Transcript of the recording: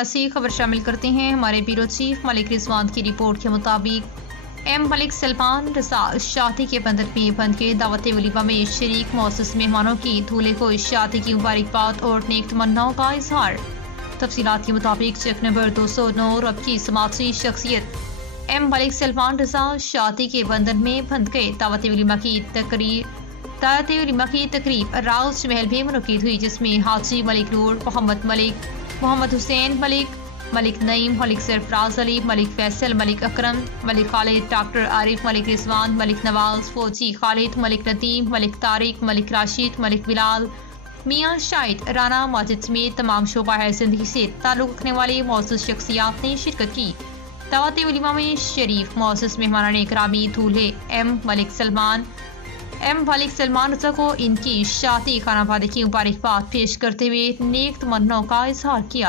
حوالہ سے خبر شامل کرتے ہیں۔ ہمارے بیورو چیف ملک رضوان کی رپورٹ کے مطابق ایم ملک سلمان رضا شادی کے بندر میں بند کے دعوت ولیمہ میں شریک معزز مہمانوں کی دولہے کو شادی کی مبارکباد اور نیک تمناؤں کا اظہار۔ تفصیلات کے مطابق چیک نمبر 209 رب کی سماجی شخصیت ایم ملک سلمان رضا شادی کے بندھن میں بندھ گئے۔ دعوت ولیمہ کی تقریب راج محل میں منعقد ہوئی، جس میں حاجی ملک نور محمد ملک، محمد حسین ملک، ملک نعیم، ملک سرفراز علی، ملک فیصل، ملک اکرم، ملک خالد، ڈاکٹر عارف، ملک رضوان، ملک نواز، فوجی خالد، ملک ندیم، ملک طارق، ملک راشد، ملک بلال، میاں شاہد، رانا ماجد سمیت تمام شعبہ زندگی سے تعلق رکھنے والے معزز شخصیات نے شرکت کی۔ دعوت ولیمہ میں شریف معزز مہمانان گرامی دولہے ایم ملک سلمان رضا کو ان کی شادی خانہ وادی کی مبارکباد پیش کرتے ہوئے نیک تمناؤں کا اظہار کیا۔